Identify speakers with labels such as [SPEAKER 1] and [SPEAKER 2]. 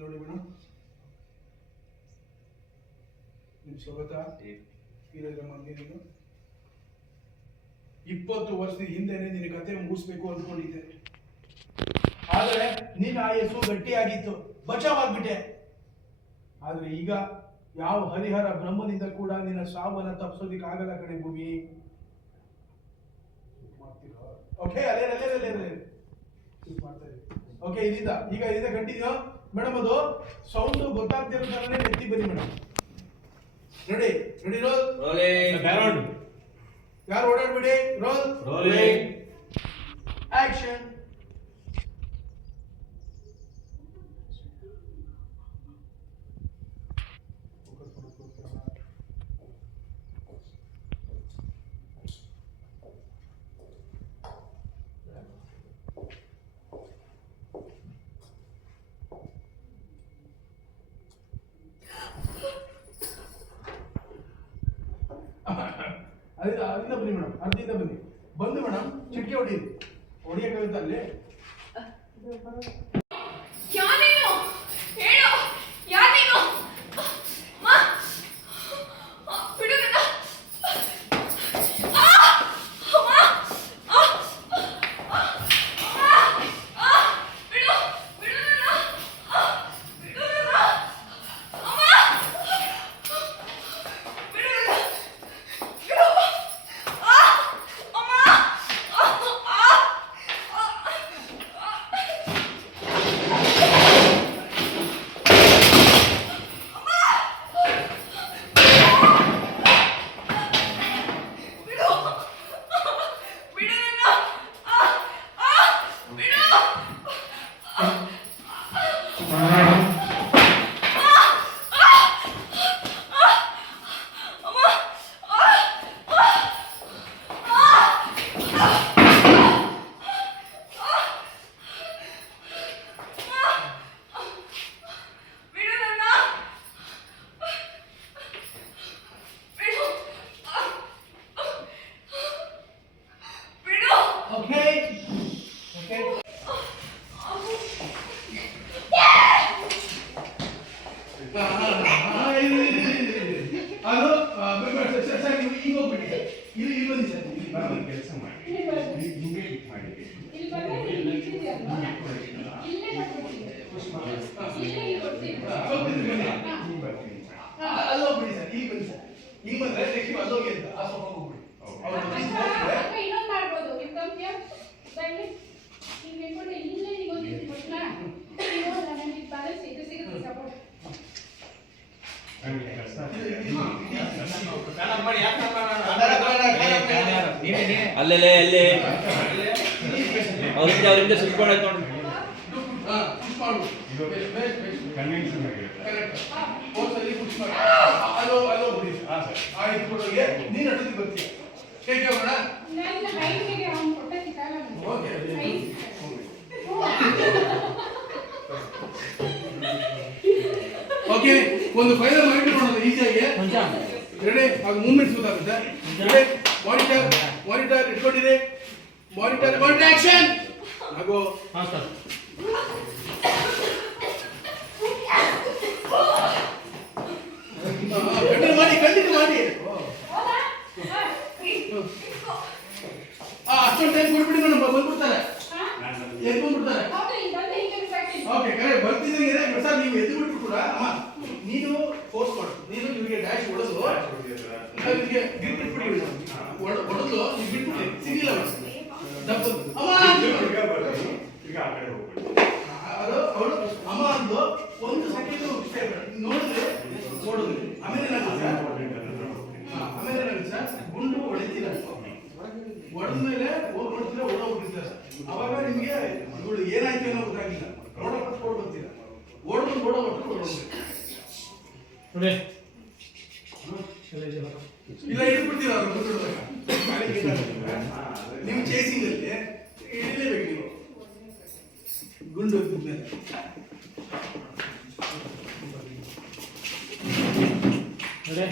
[SPEAKER 1] ನೋಡಿ ಮೇಡಮ್ ನಿಮ್ಮ ಸೊಗತ ಇದೆಲ್ಲ ಇಪ್ಪತ್ತು ವರ್ಷದ ಹಿಂದೆನೆ ನಿನ್ನ ಕತೆ ಮುಗಿಸ್ಬೇಕು ಅಂದ್ಕೊಂಡಿದ್ದೆ. ಆದರೆ ನಿನ್ನ ಆಯಸ್ಸು ಗಟ್ಟಿಯಾಗಿತ್ತು. ಬಚಾವಾಗ್ಬಿಟ್ಟೆ. ಆದ್ರೆ ಈಗ ಯಾವ ಹರಿಹರ ಬ್ರಹ್ಮನಿಂದ ಕೂಡ ನಿನ್ನ ಸಾವನ್ನ ತಪ್ಪಿಸೋದಿಕ್ ಆಗಲ್ಲ ಕಡೆ ಭೂಮಿ. ಓಕೆ ಅಲ್ಲೇ ಅಲ್ಲೇ ಅಲ್ಲೇ ಅಲ್ಲೇ ಓಕೆ ಇದೀಗ ಈಗ ಇದೆ ಗಟ್ಟಿದೆಯೋ ಮೇಡಮ್ ಅದು ಸೌಂಡ್ ಗೊತ್ತಾಗ್ತಿರೋ ತರನೇ ಎತ್ತಿ ಬನ್ನಿ madam. Ready ready roll.
[SPEAKER 2] Background
[SPEAKER 1] ಯಾರು ಓಡಾಡ್ಬಿಡಿ. ರೋಲ್.
[SPEAKER 2] ರೋಲಿಂಗ್
[SPEAKER 1] ಆಕ್ಷನ್ ಅದಿಂದ ಅದಿಂದ ಬನ್ನಿ ಮೇಡಮ್ ಅದರಿಂದ ಬನ್ನಿ. ಬಂದು ಮೇಡಮ್ ಚಿಟಿಕೆ ಹೊಡೀರಿ ಹೊಡಿಯಕ್ಕಾಗುತ್ತೆ ಅಲ್ಲಿ
[SPEAKER 3] ಯಾರೇನು ಹೇಳು ಯಾರೇನು ಮಾ ಬಿಡು ನನ್ನ ಆ! ಅಮ್ಮ! ಆ! ಆ! ಆ! ಬಿಡು ಬಿಡು ನನ್ನ ಆ! ಬಿಡು ನನ್ನ ಅಮ್ಮ! ಬಿಡು ನನ್ನ ಬಿಡು ಆ! ಅಮ್ಮ! ಆ! ಆ! ಬಿಡು ಬಿಡು ನನ್ನ ಆ! ಆ! ಬಿಡು ಅಮ್ಮ ಬಿಡು ನನ್ನ ಬಿಡು
[SPEAKER 1] ಓಕೆ ಓಕೆ ಅದು ಸರ್ ಈಗ ಹೋಗ್ಬಿಡಿ ಇಲ್ಲಿ ಇಲ್ಲಿ ಬನ್ನಿ ಸರ್ ಇಲ್ಲಿ
[SPEAKER 2] ಕೆಲಸ ಮಾಡಿ ಹಿಂಗೆ ಮಾಡಿ
[SPEAKER 4] ಇಲ್ಲಿ ಇಲ್ಲಿ? ಇಲ್ಲೇ. ಇಲ್ಲೇ ಇಲ್ಲಿ
[SPEAKER 1] ಹೋಗ್ಬಿಡಿ ಸರ್ ಸರ್ ಈಗ ಬಂದ್ರೆ ನೆಕ್ಸ್ಟ್ ಅಂತ ಆ ಸೋಫಾ
[SPEAKER 5] ಅಲ್ಲೇ ಅಲ್ಲೇ ಅವ್ರಿಂದ ಅವರಿಂದ ಸುತ್ಕೊಂಡಾಯ್ತು ನೋಡಿ
[SPEAKER 1] ಹಾ ಪುಷ್ ಮಾಡು
[SPEAKER 2] ಇದು ಕನ್ವಿನ್ಸಿಂಗ್ ಆಗಿರುತ್ತೆ
[SPEAKER 1] ಕರೆಕ್ಟ್ ಹೋಗ್ಸಲ್ಲಿ ಪುಷ್ ಮಾಡಿ ಅಲ್ಲೋ ಅಲ್ಲೋ ಬಿಡಿ
[SPEAKER 2] ಹಾಂ ಸರ್
[SPEAKER 1] ಆ ಇಟ್ಕೊಳ್ಳೋಗೆ ನೀನು ಅಷ್ಟೊತ್ತಿಗೆ ಬರ್ತೀಯ ಕೇಕ್ ಹೋಗೋಣ
[SPEAKER 4] ನನ್ನ height ಗೆ ಅವ್ನು ಕೊಟ್ಟಕ್ಕೆ ಸಾಲಲ್ಲ ನನಗೆ.
[SPEAKER 1] Okay
[SPEAKER 4] Height.
[SPEAKER 1] ಓಕೆ ಒಂದು ಫೈನಲ್ ಈಸಿಯಾಗಿ ರೆಡಿ ಅದು ಮೂವ್ಮೆಂಟ್ಸ್ ಗೊತ್ತಾಗುತ್ತೆ ರೆಡಿ ಮಾನಿಟರ್ ಮಾನಿಟರ್ ಇಟ್ಕೊಂಡಿರಿ ಮಾನಿಟರ್ ಮಾನಿಟರ್ ಆಕ್ಷನ್ ಹಾಗೂ ಕಂಟಿನ್ಯೂ ಮಾಡಿ ಕಂಟಿನ್ಯೂ ಮಾಡಿ?
[SPEAKER 4] ಹಾ.
[SPEAKER 1] ಆ ಅಷ್ಟೊಂದು ಟೈಮ್ ಕೊಟ್ಬಿಡಿ ಮೇಡಮ್ ಬಂದ್ಬಿಡ್ತಾರೆ
[SPEAKER 4] ಹಾ?
[SPEAKER 1] ಎದ್ದು ಬಂದ್ಬಿಡ್ತಾರೆ. ಓಕೆ ಕರೆ ಬರ್ತಿದ್ದೀನಿ ಸರ್ ನೀವು ಎದ್ದು ಬಿಟ್ಬಿಟ್ಟು ಕೂಡ ಅಮ್ಮ ನೀನು ಮಾಡು ನೀನು ಇವರಿಗೆ ಡ್ಯಾಶ್ ಹೊಡೆದು ಇವರಿಗೆ ಗ್ರಿಪ್ ಇಟ್ಬಿಡಿ ಹೊಡೆದು ನೀವು ಬಿಟ್ಬಿಡಿ ಸಿಗಿಲ್ಲ ದಪ್ಪ ಅಮ್ಮ! ಅದು ಅವಳು ಅಮ್ಮ ಅಂದು ಒಂದು ಸೆಕೆಂಡ್ ನೋಡಿದ್ರೆ ನೋಡಿದ್ರಿ. ಆಮೇಲೆ ಹಾ, ಆಮೇಲೆ ಏನಾಗುತ್ತೆ ಸರ್? ಗುಂಡು ಹೊಡಿತೀರ? ಹೊಡೆದ್ಮೇಲೆ ಹೋಗಿ ನೋಡ್ತೀರ? ಓಡೋಗ್ಬಿಡ್ತೀರ ಅವಾಗ ನಿಮಗೆ ಇವಳು ಏನಾಯ್ತು ಅನ್ನೋ ಗೊತ್ತಾಗಿಲ್ಲ ರೋಡ ಓಡ್ ಬರ್ತೀರ? ಓಡ್ಕೊಂಡು ಓಡೋ ಒಟ್ಟು ಓಡೋಗ್ಬೇಕು ಇಲ್ಲ ಹಿಡ್ಬಿಡ್ತೀರ ಅವ್ರು ಮುಂದೂಡ್ಬೇಕು. ಗಾಳಿ ಗಿಡ ನೀವು ಚೇಸಿಂಗ್ ಅಲ್ಲಿ ಹಿಡಿಲೇಬೇಕು ನೀವು ಗುಂಡು ಹೋಗ್ತಿದ್ಮೇಲೆ
[SPEAKER 6] ನೋಡಿ